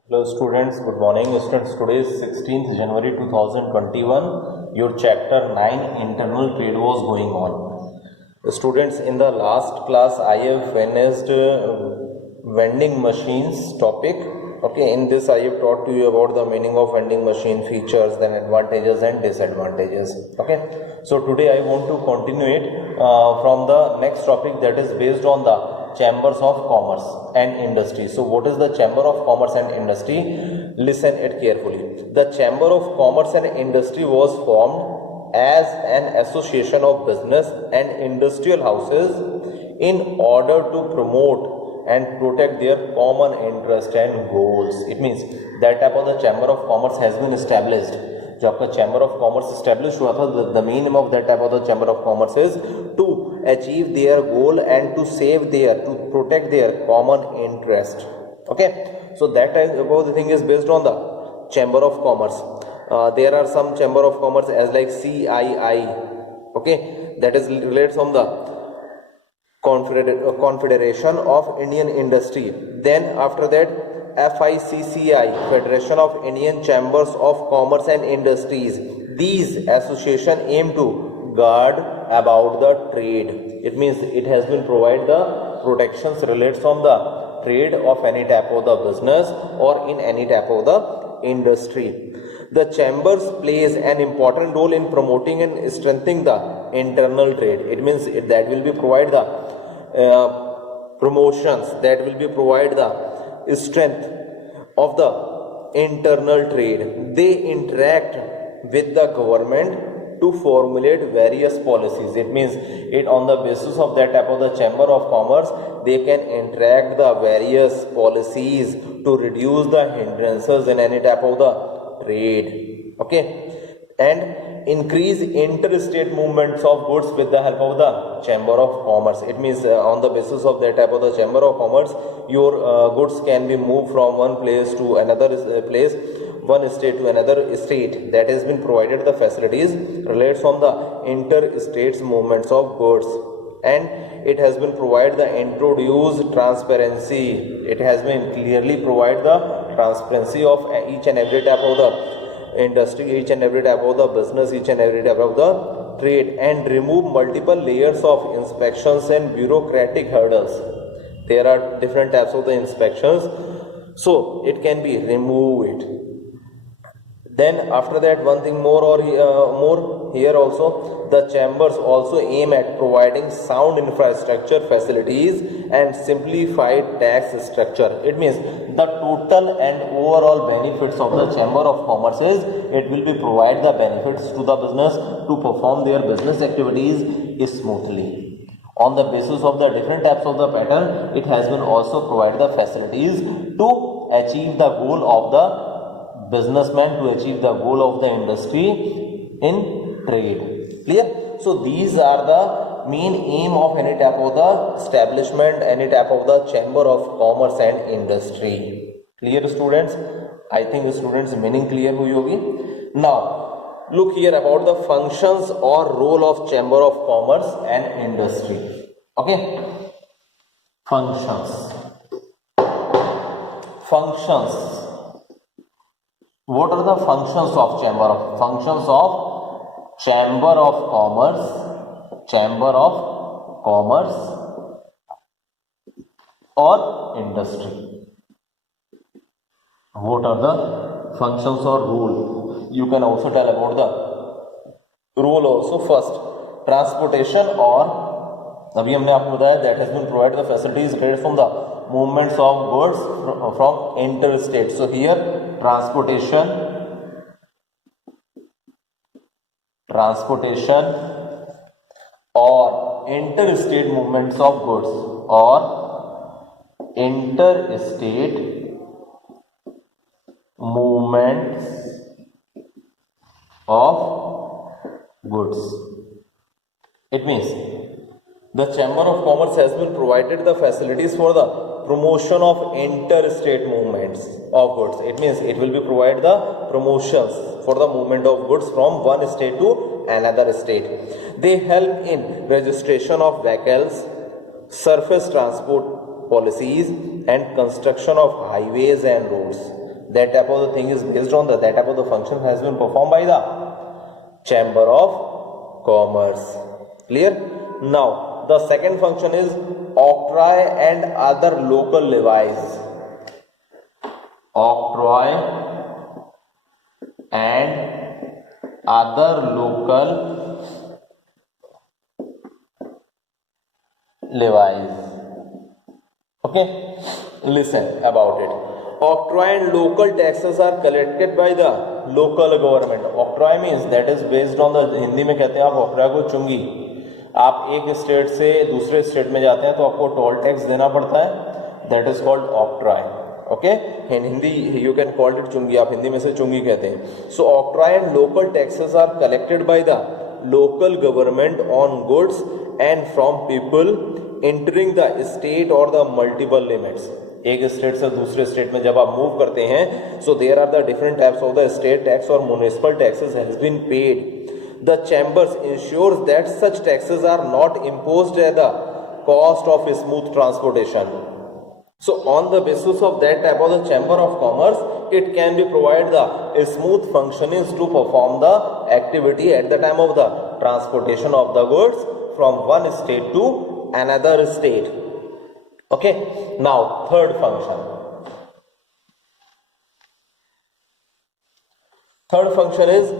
Hello students, good morning. Students, today is 16th January 2021. Your chapter 9 internal trade was going on. Students, in the last class I have finished vending machines topic. Okay, in this I have taught to you about the meaning of vending machine, features, then advantages and disadvantages. Okay, so today I want to continue it from the next topic, that is based on the chambers of commerce and industry. So what is the chamber of commerce and industry? Listen it carefully. The chamber of commerce and industry was formed as an association of business and industrial houses in order to promote and protect their common interest and goals. It means that type of the chamber of commerce has been established. जो आपका chamber of commerce establish हुआ था, the main aim of that type of the chamber of commerce is to achieve their goal and to save their, to protect their common interest. Okay, so that type about the thing is based on the chamber of commerce. There are some chamber of commerce as like CII. Okay, that is related from the Confederation of Indian Industry. Then after that FICCI, Federation of Indian Chambers of Commerce and Industries. These association aim to guard about the trade. It means it has been provide the protections related from the trade of any type of the business or in any type of the industry. The chambers plays an important role in promoting and strengthening the internal trade. It means that will be provide the promotions, that will be provide the strength of the internal trade. They interact with the government to formulate various policies. It means it on the basis of that type of the chamber of commerce, they can interact the various policies to reduce the hindrances in any type of the trade. Okay, and increase interstate movements of goods with the help of the chamber of commerce. It means on the basis of that type of the chamber of commerce, your goods can be moved from one place to another place, one state to another state. That has been provided the facilities related from the interstate movements of goods, and it has been provided the introduced transparency. It has been clearly provided the transparency of each and every type of the industry, each and every type of the business, each and every type of the trade, and remove multiple layers of inspections and bureaucratic hurdles. There are different types of the inspections, so it can be removed. Then after that, one thing more more here also, the chambers also aim at providing sound infrastructure facilities and simplified tax structure. It means the total and overall benefits of the chamber of commerce is it will be provide the benefits to the business to perform their business activities smoothly. On the basis of the different types of the pattern, it has been also provide the facilities to achieve the goal of the businessman, to achieve the goal of the industry in trade. Clear? So these are the main aim of any type of the establishment, any type of the chamber of commerce and industry. Clear students? I think students meaning clear hui hogi. Now look here about the functions or role of chamber of commerce and industry. Okay, functions. What are the functions of chamber of commerce or industry? What are the functions or role? You can also tell about the role also. First, transportation, or अभी हमने आपको बताया that has been provided the facilities related from the movements of goods from interstate. So here transportation or interstate movements of goods or interstate movements of goods. It means the chamber of commerce has been provided the facilities for the promotion of interstate movements of goods. It means it will be provide the promotions for the movement of goods from one state to another state. They help in registration of vehicles, surface transport policies, and construction of highways and roads. that type of the thing is based on that type of the function has been performed by the Chamber of Commerce. Clear? Now the second function is octroi and other local levies. Octroi and other local levies. Okay, listen about it. Octroi and local taxes are collected by the local government. Octroi means that is based on the, Hindi में कहते हैं आप octroi को चुंगी. आप एक state से दूसरे स्टेट में जाते हैं तो आपको टोल टैक्स देना पड़ता है. That is called octroi. Okay, in Hindi you can call it चुंगी. आप हिंदी में से चुंगी कहते हैं. So octroi and local taxes are collected by the local government on goods and from people entering the state or the multiple limits. एक state से दूसरे स्टेट में जब आप मूव करते हैं, so there are the different types of the state tax or municipal taxes has been paid. The chambers ensures that such taxes are not imposed at the cost of smooth transportation. So on the basis of that type of the Chamber of Commerce, it can be provided the smooth functionings to perform the activity at the time of the transportation of the goods from one state to another state. Okay, now third function. Third function is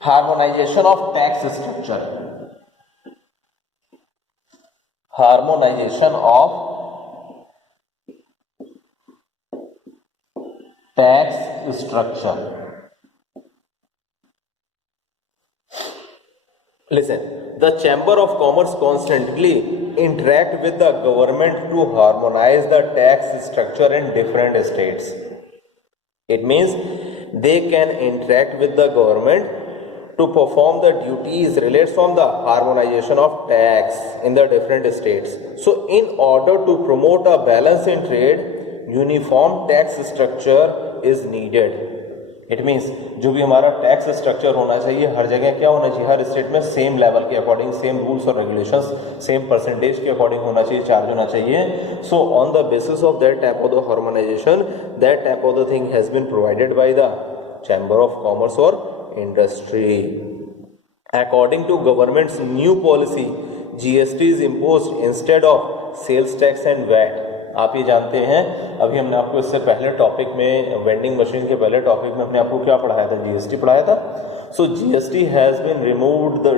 harmonization of tax structure. Harmonization of tax structure. Listen, the Chamber of Commerce constantly interact with the government to harmonize the tax structure in different states. It means they can interact with the government to perform the duties related on the harmonization of tax in the different states. So in order to promote a balance in trade, uniform tax structure is needed. It means जो भी हमारा tax structure होना चाहिए हर जगह क्या होना चाहिए, हर स्टेट में सेम लेवल के अकॉर्डिंग, सेम रूल्स और रेगुलेशंस, सेम परसेंटेज के अकॉर्डिंग होना चाहिए, चार्ज होना चाहिए. So on the basis of that type of the harmonisation, that type of the thing has been provided by the chamber of commerce और industry. According to government's new policy, GST is imposed instead of sales tax and VAT. आप ये जानते हैं, अभी हमने आपको इससे पहले टॉपिक में, वेंडिंग मशीन के पहले टॉपिक में हमने आपको क्या पढ़ाया था, जीएसटी पढ़ाया था. So GST has been removed the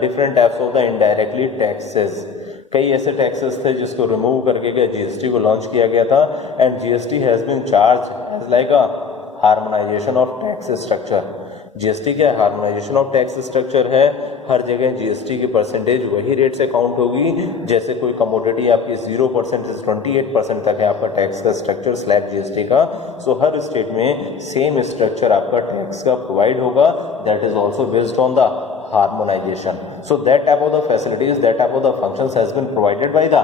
different types of the indirectly taxes. कई ऐसे टैक्सेस थे जिसको रिमूव करके जीएसटी को लॉन्च किया गया था. And GST has been charge as like a harmonization of tax structure. GST क्या है, हार्मोनाइजेशन ऑफ टैक्स स्ट्रक्चर है. हर जगह जीएसटी की परसेंटेज वही रेट से काउंट होगी. जैसे कोई कमोडिटी आपकी 0% से 28% तक है आपका टैक्स का स्ट्रक्चर स्लैब जीएसटी का. सो हर स्टेट में सेम स्ट्रक्चर आपका टैक्स का प्रोवाइड होगा. That is also based on the harmonization. So that type of the facilities, that type of the functions has been provided by the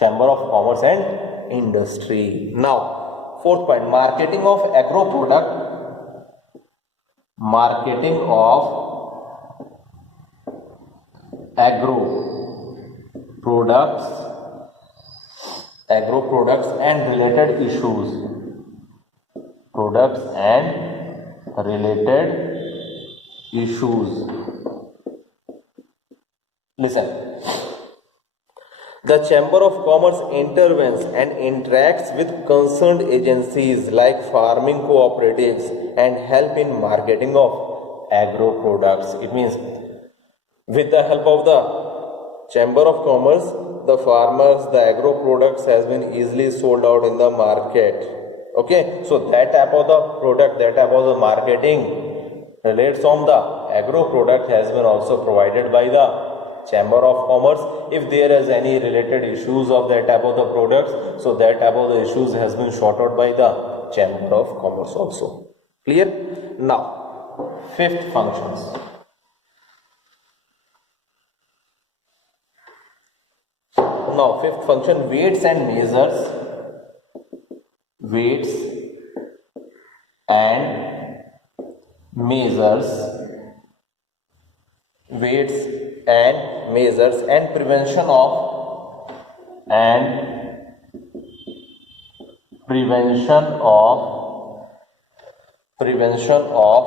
Chamber of Commerce and Industry. Now, fourth point, marketing of agro product. Marketing of agro products and related issues. Products and related issues. Listen, the Chamber of Commerce intervenes and interacts with concerned agencies like farming cooperatives and help in marketing of agro products. It means with the help of the Chamber of Commerce, the farmers, the agro products has been easily sold out in the market. Okay, so that type of the product, that type of the marketing relates on the agro product has been also provided by the Chamber of Commerce. If there is any related issues of that type of the products, so that type of the issues has been sorted out by the Chamber of Commerce also. Clear? Now, fifth functions. Now, fifth function, weights and measures. Weights and measures. Weights and measures and prevention of prevention of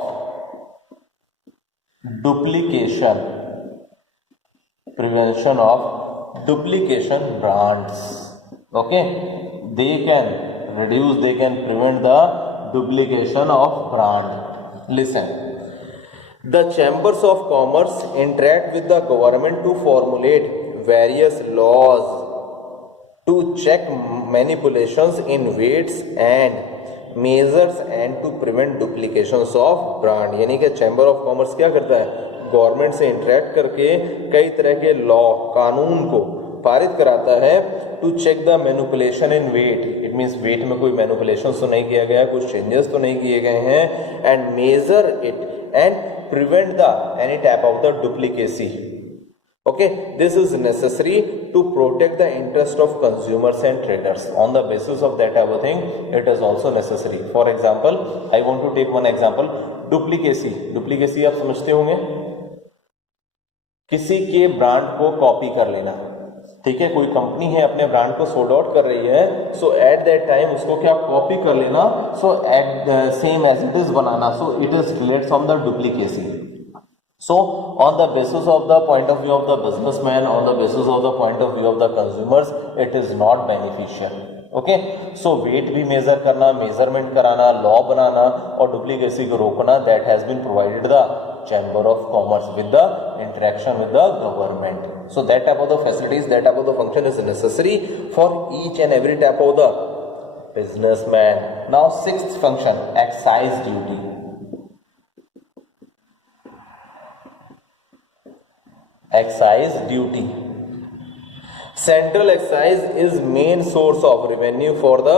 duplication, prevention of duplication brands. Okay, they can reduce, they can prevent the duplication of brand. Listen, the chambers of commerce interact with the government to formulate various laws to check manipulations in weights and measures and to prevent duplications of brand. यानी कि chamber of commerce क्या करता है, government से interact करके कई तरह के लॉ, कानून को पारित कराता है to check the manipulation in weight. It means weight में कोई मैनिपुलेशन तो नहीं किया गया, कुछ चेंजेस तो नहीं किए गए हैं, and measure it and prevent the any type of the duplicacy. Okay, this is necessary to protect the interest of consumers and traders. On the basis of that everything, it is also necessary. For example, I want to take one example. Duplicacy. Duplicacy आप समझते होंगे, किसी के brand को copy कर लेना. ठीक है, कोई कंपनी है अपने ब्रांड को सोल्ड आउट कर रही है, सो एट दैट टाइम उसको क्या कॉपी कर लेना, so at same as it is बनाना, so it is related from the duplicacy. So on the basis of the point of view of the businessman, on the basis of the point of view of the consumers, it is not beneficial. Okay, so weight भी major करना, measurement कराना, law बनाना और duplicacy को रोकना, that has been provided the Chamber of Commerce with the interaction with the government. So that type of the facilities, that type of the function is necessary for each and every type of the businessman. Now sixth function, excise duty. Excise duty. Central excise is main source of revenue for the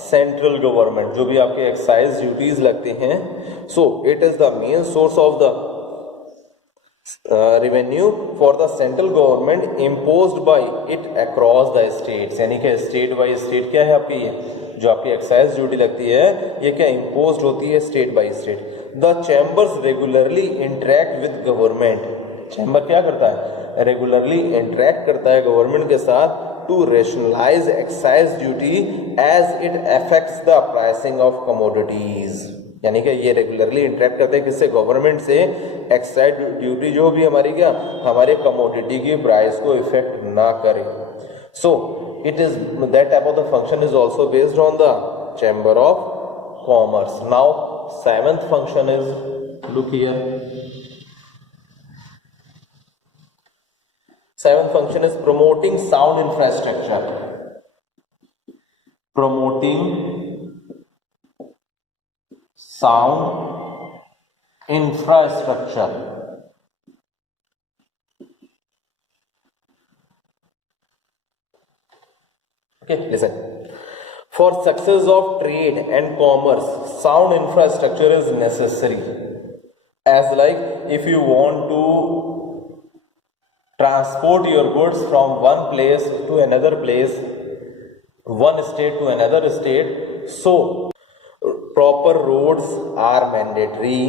central government. जो भी आपके excise duties लगते हैं, so it is the main source of the revenue for the central government imposed by it across the states. यानी कि state by state क्या है आपकी, ये जो आपकी excise duty लगती है, ये क्या imposed होती है state by state. The chambers regularly interact with government. Chamber क्या करता है, रेगुलरली इंटरेक्ट करता है गवर्नमेंट के साथ to rationalise excise duty as it affects the pricing of commodities. यानी कि ये रेगुलरली इंटरेक्ट करते हैं किससे, गवर्नमेंट से. एक्साइज ड्यूटी जो भी हमारी क्या, हमारे कमोडिटी की प्राइस को इफेक्ट ना करे. सो it is that type of the function is also based on the chamber of commerce. Now seventh function is, look here, seventh function is promoting sound infrastructure. Promoting sound infrastructure. Okay, listen. For success of trade and commerce, sound infrastructure is necessary. As like if you want to transport your goods from one place to another place, one state to another state, so proper roads are mandatory,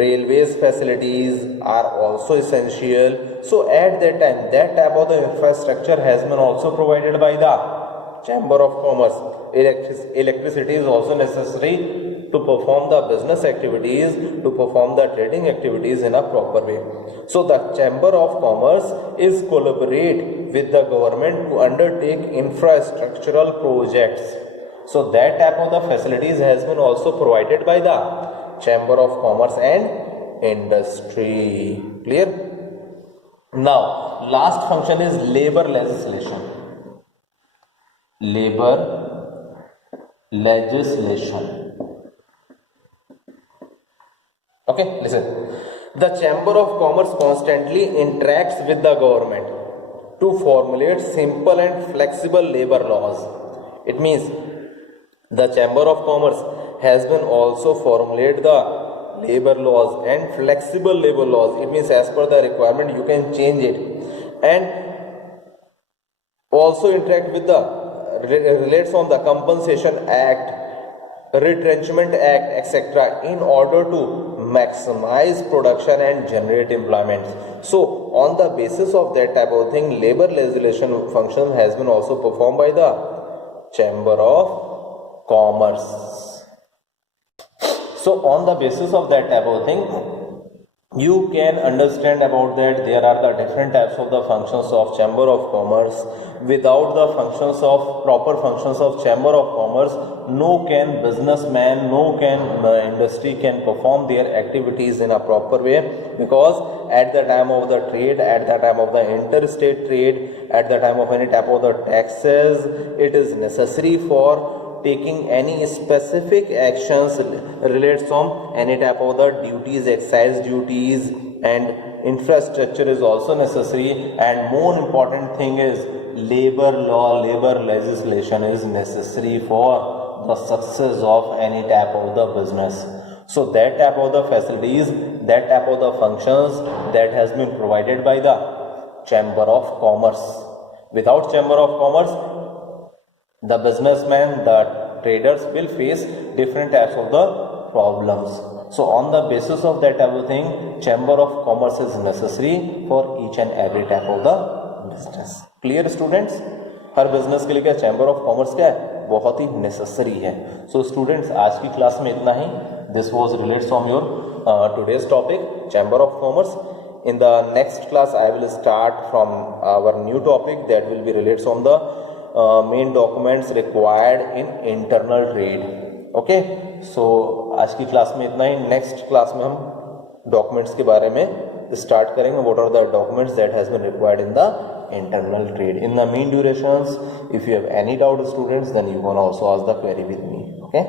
railways facilities are also essential. So at that time, that type of the infrastructure has been also provided by the Chamber of Commerce. Electricity is also necessary to perform the business activities, to perform the trading activities in a proper way. So the Chamber of Commerce is collaborate with the government to undertake infrastructural projects. So that type of the facilities has been also provided by the Chamber of Commerce and Industry. Clear? Now last function is labor legislation. Labor legislation. Okay, listen. The Chamber of Commerce constantly interacts with the government to formulate simple and flexible labor laws. It means the Chamber of Commerce has been also formulate the labor laws and flexible labor laws. It means as per the requirement you can change it, and also interact with the relates on the Compensation Act, Retrenchment Act, etc. in order to maximize production and generate employment. So on the basis of that type of thing, labor legislation function has been also performed by the Chamber of Commerce. So on the basis of that type of thing, you can understand about that there are the different types of the functions of chamber of commerce. Without the functions of proper functions of chamber of commerce, no can businessman, no can industry can perform their activities in a proper way, because at the time of the trade, at the time of the interstate trade, at the time of any type of the taxes, it is necessary for taking any specific actions relates on any type of the duties, excise duties, and infrastructure is also necessary. And more important thing is labor law, labor legislation is necessary for the success of any type of the business. So that type of the facilities, that type of the functions, that has been provided by the chamber of commerce. Without chamber of commerce, the businessmen, the traders will face different types of the problems. So on the basis of that everything, chamber of commerce is necessary for each and every type of the business. Clear students? Her business के लिए क्या chamber of commerce क्या है, बहुत ही necessary है. So students, आज की class में इतना ही. This was related from your today's topic, chamber of commerce. In the next class I will start from our new topic that will be related from the main documents required in internal trade. Okay, so आज की class में इतना ही. Next class में हम documents के बारे में start करेंगे. What are the documents that has been required in the internal trade. In the mean durations, if you have any doubt students, then you can also ask the query with me. Okay.